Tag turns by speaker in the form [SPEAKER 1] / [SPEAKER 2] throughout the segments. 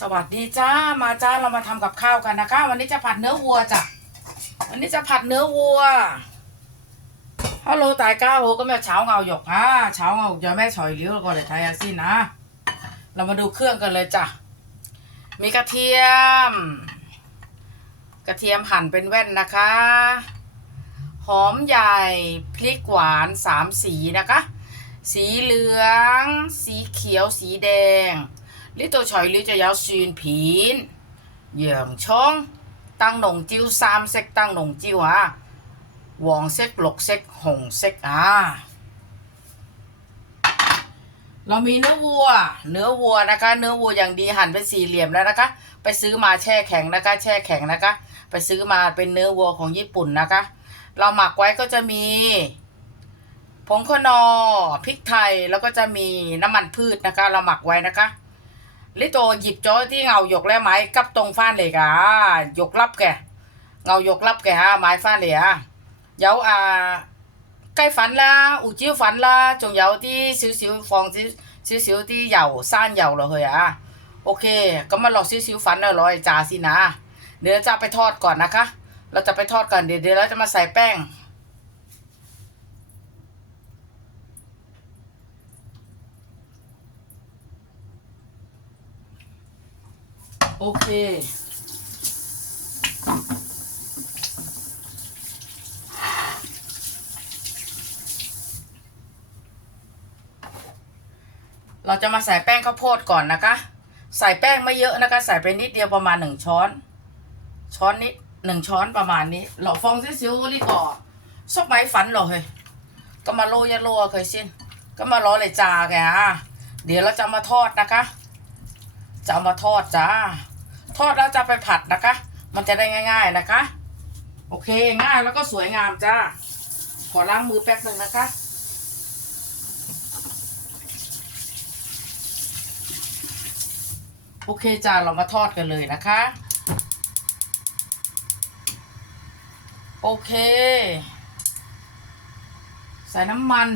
[SPEAKER 1] สวัสดีจ้ามาจ้าเรามาทำกับข้าวกันนะคะ วันนี้จะผัดเนื้อวัวจ้ะวันนี้จะผัดเนื้อวัวฮัลโหลตายก้าโหก็แม่เช้าเงาหยกฮะเช้าเงาหยกยาแม่ฉอยเลี้ยวก็เลยไทยอาซินนะเรามาดูเครื่องกันเลยจ้ะมีกระเทียม กระเทียมหั่นเป็นแว่นนะคะ หอมใหญ่พริกหวานสามสีนะคะ สีเหลือง สีเขียวสีแดง 呢道材料就有蒜片、洋葱、灯笼椒三色灯笼椒啊，黄色、绿色、红色啊。เรามีเนื้อวัว เนื้อวัวนะคะ เนื้อวัวอย่างดีหั่นเป็นสี่เหลี่ยมแล้วนะคะ ไปซื้อมาแช่แข็งนะคะ แช่แข็งนะคะ ไปซื้อมาเป็นเนื้อวัวของญี่ปุ่นนะคะ เราหมักไว้ก็จะมี ผงขนอพริกไทยแล้วก็จะมีน้ำมันพืชนะคะ เราหมักไว้นะคะ ลิโตหยิบจอที่เงาหยกและไม้กับตรงฟ้านเหล็กอะหยกลับแกเงาหยกลับแกฮะไม้ฟ้านเหล็กอะเย้าอ่าใกล้ฝันละอูจิ้วฝันละจงเย้าที่สิวสิวฟองสิวสิวสิวที่เหย่าซ่านเหย่าเลยเฮ้ยอะโอเค ก็มาลองสิวสิวฝันเลยร้อยจ่าสินะเดี๋ยวจะไปทอดก่อนนะคะ เราจะไปทอดก่อนเดี๋ยวเราจะมาใส่แป้ง โอเค เราจะมาใส่แป้งข้าวโพดก่อนนะคะ ใส่แป้งไม่เยอะนะคะ ใส่ไปนิดเดียวประมาณหนึ่งช้อน ช้อนนิดหนึ่งช้อนประมาณนี้เราฟองซิซิวนี่ก่อนซอกไม้ฝันเหรอเฮ้ยก็มาโรยะโรยเคยสิ้น ก็มาล้อเลยจาแกอะเดี๋ยวเราจะมาทอดนะคะ จะเอามาทอดจ้า ทอดแล้วจะไปผัดนะคะ มันจะได้ง่าย ๆนะคะ โอเคง่ายแล้วก็สวยงามจ้า ขอล้างมือแป๊บหนึ่งนะคะโอเคจ้าเรามาทอดกันเลยนะคะ โอเค ใส่น้ำมัน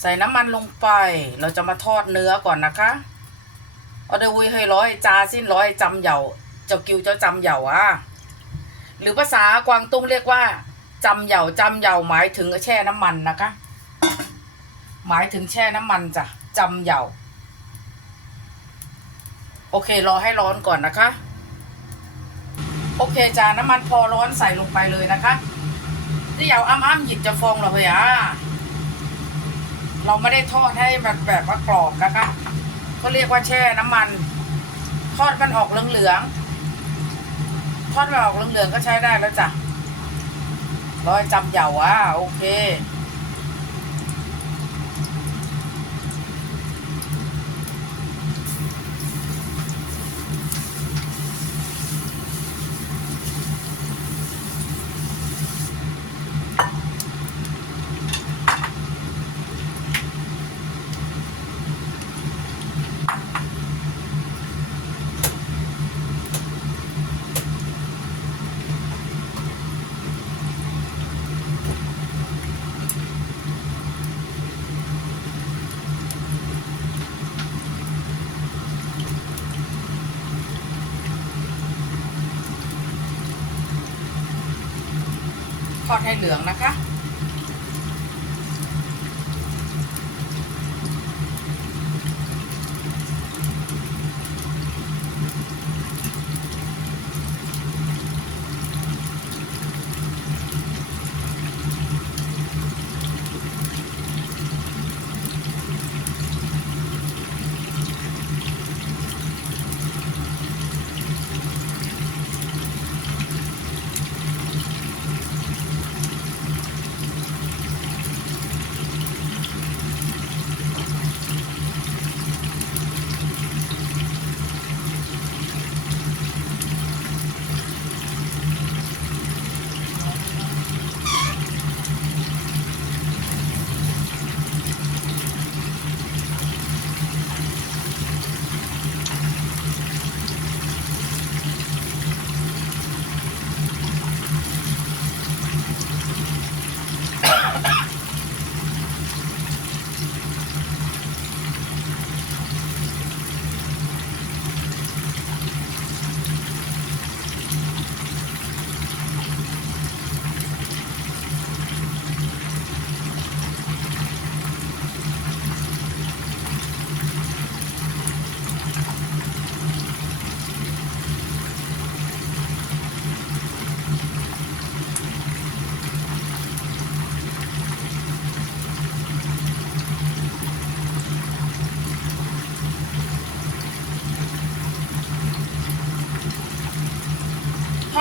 [SPEAKER 1] ใส่น้ำมันลงไป เราจะมาทอดเนื้อก่อนนะคะเอาเดวุยให้ร้อยจาสิ้นร้อยจำเหย่าเจ้ากิวเจ้าจำเหย่าอะหรือภาษากวางตุ้งเรียกว่าจำเหย่าจำเหย่าหมายถึงแช่น้ำมันนะคะ หมายถึงแช่น้ำมันจ้ะจำเหย่าโอเครอให้ร้อนก่อนนะคะ โอเคจ้าน้ำมันพอร้อนใส่ลงไปเลยนะคะที่เหยาอ้ำๆหยิบจะฟองเหรอเฮ้ยอะ เราไม่ได้ทอดให้แบบแบบว่ากรอบนะคะก็เรียกว่าแช่น้ำมัน ทอดมันออกเหลืองๆทอดมันออกเหลืองๆก็ใช้ได้แล้วจ้ะร้อยจำเหยาอะโอเค ทอดให้เหลืองนะคะ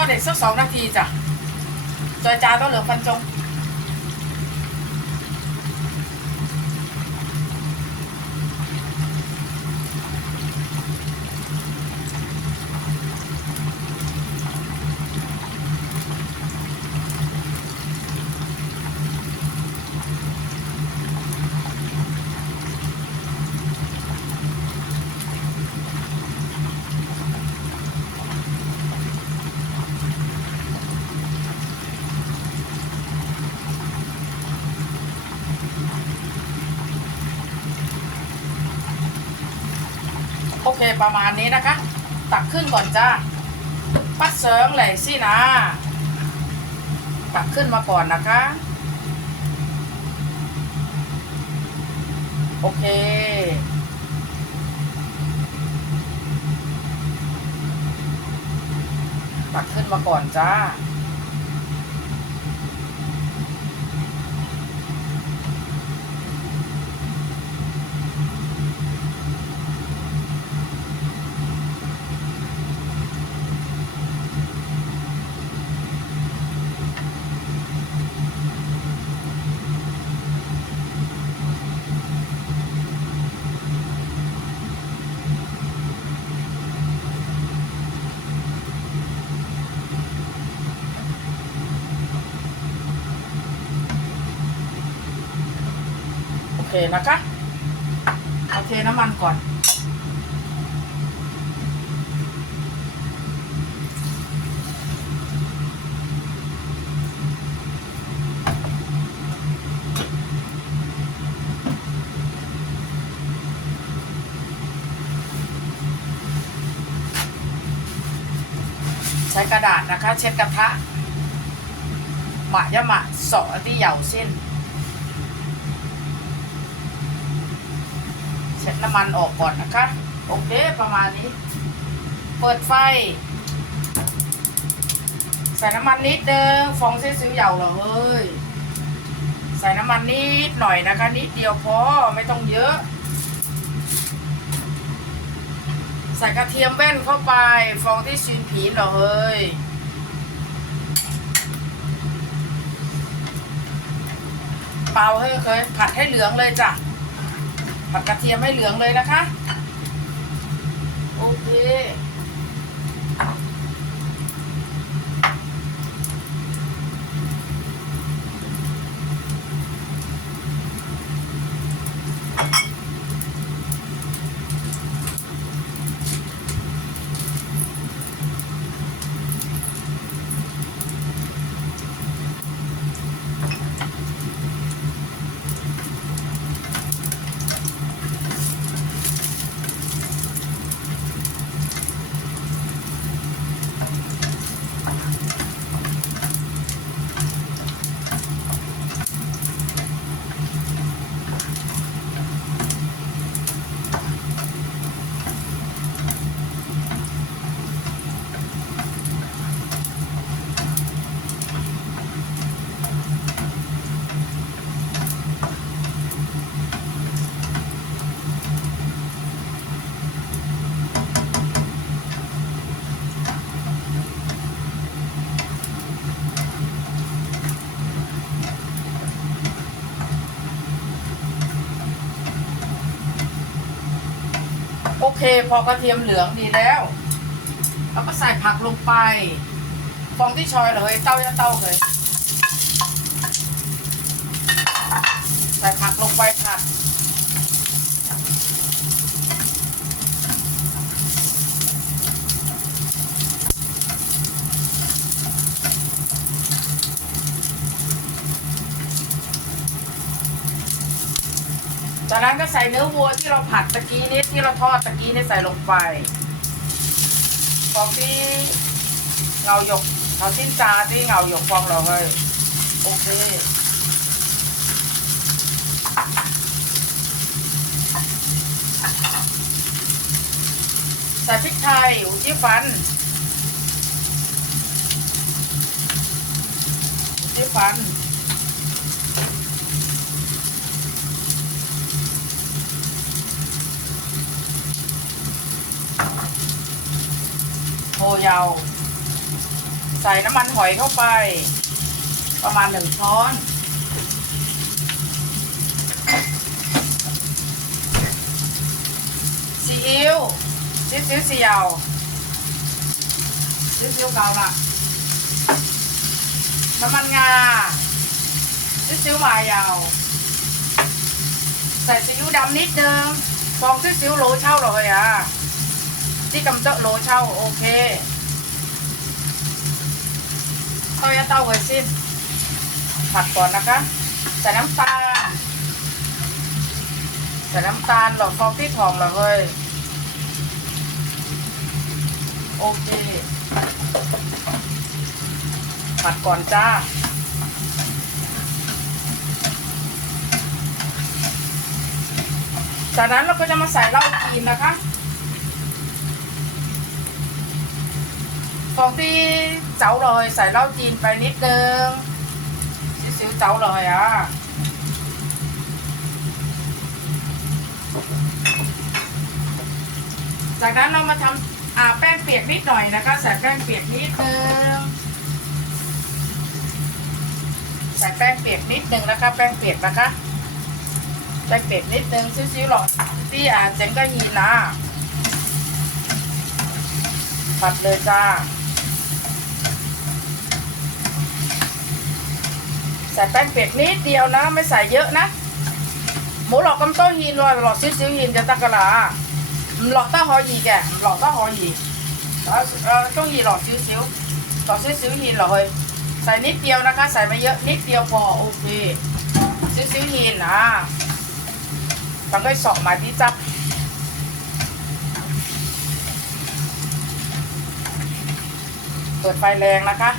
[SPEAKER 1] เด็กสักสองนาทีจ้ะจอยจานต้องเหลือฟันจง เคประมาณนี้นะคะ ตักขึ้นก่อนจ้าปัดเสริงแหล่สินะ ตักขึ้นมาก่อนนะคะ โอเค ตักขึ้นมาก่อนจ้า เคนะคะเอาเทน้ำมันก่อน ใช้กระดาษนะคะ เช็ดกระทะหมะยะหมะสาะที่เหยาเส้น ช็ดน้ำมันออกก่อนนะคะโอเคประมาณนี้ เปิดไฟ ใส่น้ำมันนิดนึงฟองเส้นซื้อเหยาเหรอเฮ้ยใส่น้ำมันนิดหน่อยนะคะ นิดเดียวพอไม่ต้องเยอะ ใส่กระเทียมแว่นเข้าไป ฟองที่ซีนผีเหรอเฮ้ยเปล่าเฮ้ยเคยผัดให้เหลืองเลยจ้ะ ผัดกระเทียมให้เหลืองเลยนะคะ โอเค โอ เค พอกระเทียมเหลืองดีแล้วเราก็ใส่ผักลงไป ฟองที่ชอยเลยเต้าจะเต้าเลยใส่ผักลงไปผัด จากนั้นก็ใส่เนื้อวัวที่เราผัดตะกี้นี้ที่เราทอดตะกี้นี้ใส่ลงไปฟองที่เงาหยกเงาสิ้นจาที่เงาหยกฟองเราเฮ้ยโอเคใส่พริกไทยอุจิฟันอุจิฟัน ยาวใส่น้ำมันหอยเข้าไป ประมาณหนึ่งช้อน ซีอิ๊วซีอิ๊วเสียวซีอิ๊วเกาละน้ำมันงาซีอิ๊วมายาว ใส่ซีอิ๊วดำนิดนึงฟองซีอิ๊วโลเช่าเลยอะที่กำเจาะโลเช่าโอเค เต้ายาเต้าไว้สิผัดก่อนนะคะ ใส่น้ำตาล ใส่น้ำตาลหรอกฟองที่ทองเหรอเฮ้ย โอเค ผัดก่อนจ้าจากนั้นเราก็จะมาใส่เหล้าจีนนะคะ องที่เจ้าเลยใส่เหล้าจีนไปนิดนึงสิวเจ้าเลยอะจากนั้นเรามาทำอาแป้งเปียกนิดหน่อยนะคะใส่แป้งเปียกนิดนึงใส่แป้งเปียกนิดนึงนะคะ แป้งเปียกนะคะแป้งเปียกนิดนึงซิ้วๆหรอกที่อาเจงก็ยีนะผัดเลยจ้า ใส่แป้งเป็กนิดเดียวนะไม่ใส่เยอะนะหมูหลอกกำโต้หินลอยหลอกซิซิวหินจะตะกะลาหลอกต้าหอยีแกหลอกต้าหอยีแล้วต้องหีหลอกซิซิวหลอกซิซิวหินลอยใส่นิดเดียวนะคะ ใส่ไม่เยอะนิดเดียวพอโอเคซิซิวหินอะต้องได้สองมาที่จับเปิดไฟแรงนะคะ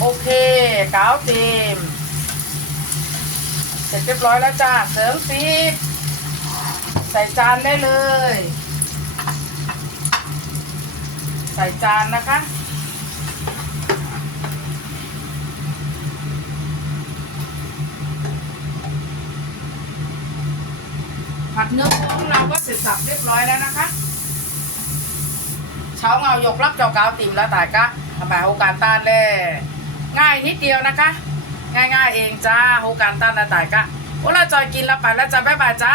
[SPEAKER 1] โอเคกาวเต็มเสร็จเรียบร้อยแล้วจ้าเสริมฟีดใส่จานได้เลย ใส่จานนะคะผัดเนื้อของเราก็เสร็จสับเรียบร้อยแล้วนะคะเช้าเงาหยกรับเจ้ากาวติ่มแล้วตายกะทำไมโฮการต้านเล่ ง่ายนิดเดียวนะคะ ง่ายๆเองจ้าโฮการต้านแล้วตายกะโอ้เราจอยกินแล้วไปแล้วจ้าบ๊ายบายจ้า